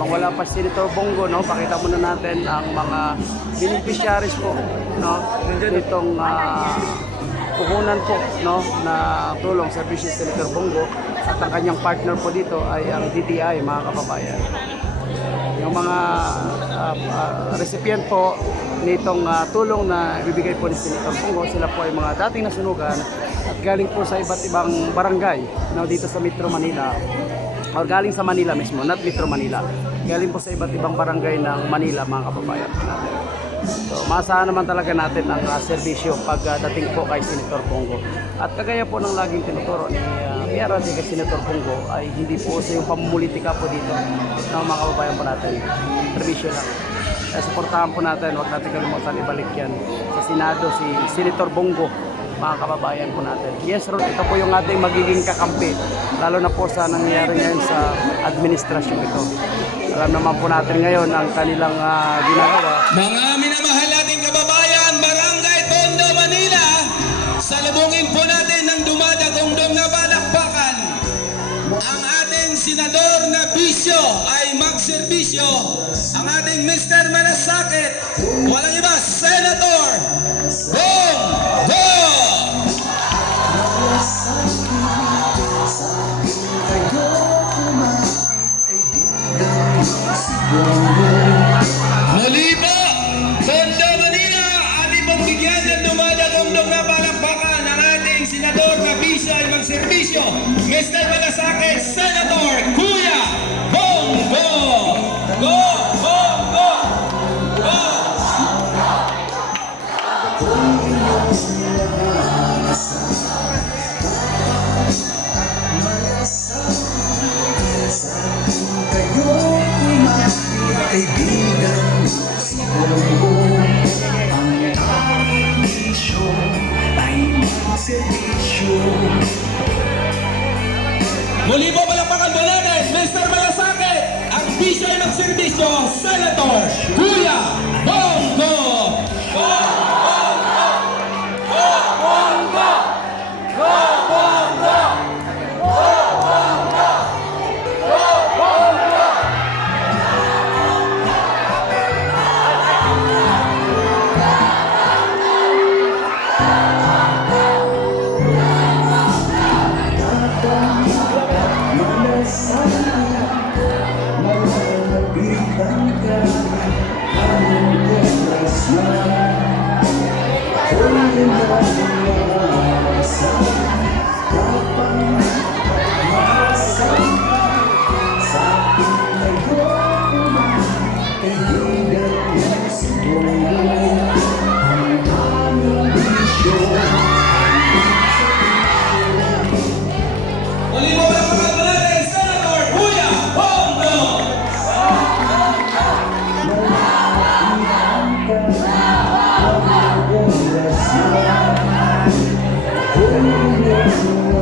Wala pa si Senator Bongo, no? Pakita muna natin ang mga beneficiaries po, no? Nitong ah, puhunan po, no? Na tulong sa Vice Senator Bongo at ang kanyang partner po dito ay ang DTI, mga kababayan. Yung mga ah, ah, recipient po nitong ah, tulong na ibibigay po ni Senator Bongo, sila po ay mga dating nasunugan at galing po sa iba't ibang barangay no, dito sa Metro Manila or galing sa Manila mismo, not Metro Manila. Galing po sa iba't ibang barangay ng Manila, mga kababayan natin. So, maasahan naman talaga natin ang ah, serbisyo pag ah, dating po kay Senator Bongo. At kagaya po ng laging tinuturo ni uh, Yara kay Senator Bongo ay hindi po sa yung pamumulitika po dito ng mga kababayan po natin. Serbisyo lang. Kaya supportahan po natin, huwag natin kalimutan ibalik yan sa Senado si Senator Bongo mga kababayan po natin. Yes, Ron, ito po yung ating magiging kakampi, lalo na po sa nangyayari ngayon sa administrasyon ito. Alam naman po natin ngayon ang kanilang ah, ginagawa. Mga minamahal nating kababayan, Barangay Tondo, Manila, salubungin po natin ng dumadagongdong na balakbakan. Ang ating senador na bisyo ay magserbisyo. Ang ating Mr. Malasakit, walang iba, Senator Go! Malasakit, natin, Mr. Malasakit, ang bisyo ay magserbisyo, Senator Kuya Huwag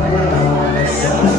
Alam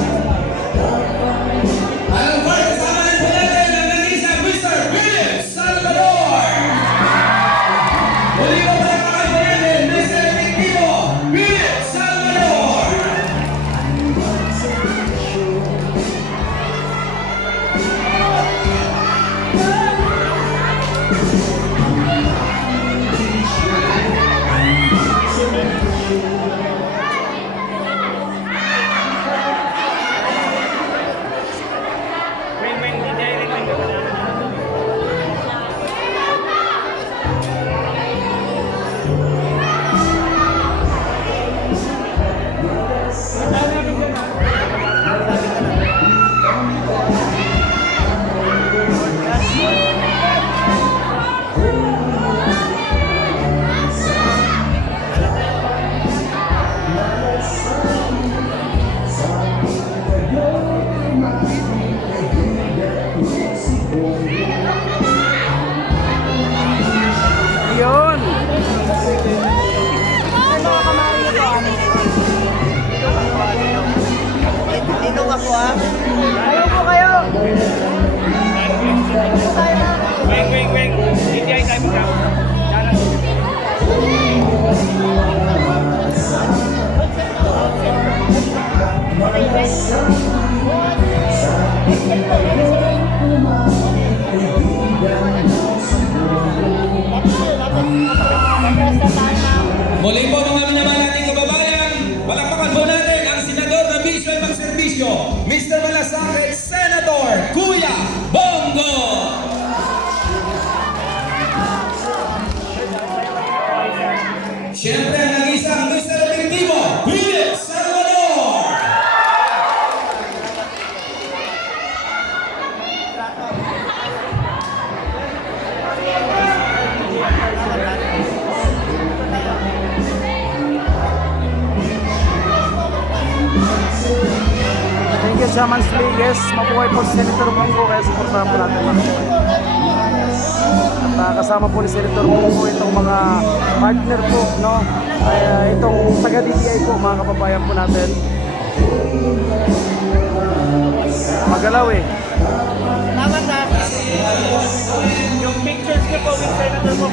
po ah. Ayaw po kayo. Wait, wait, wait. Hindi ay tayo mag Muli po mga minamahal. Mr. them. Sa monthly guest. Mabuhay po si Senator Bongo kaya supportahan po natin kababayan. At ah, kasama po ni Senator Bongo itong mga partner po, no? Kaya itong taga-DTI po, mga kababayan po natin. Magalaw eh. Tama na. Yung pictures niyo po with Senator mo,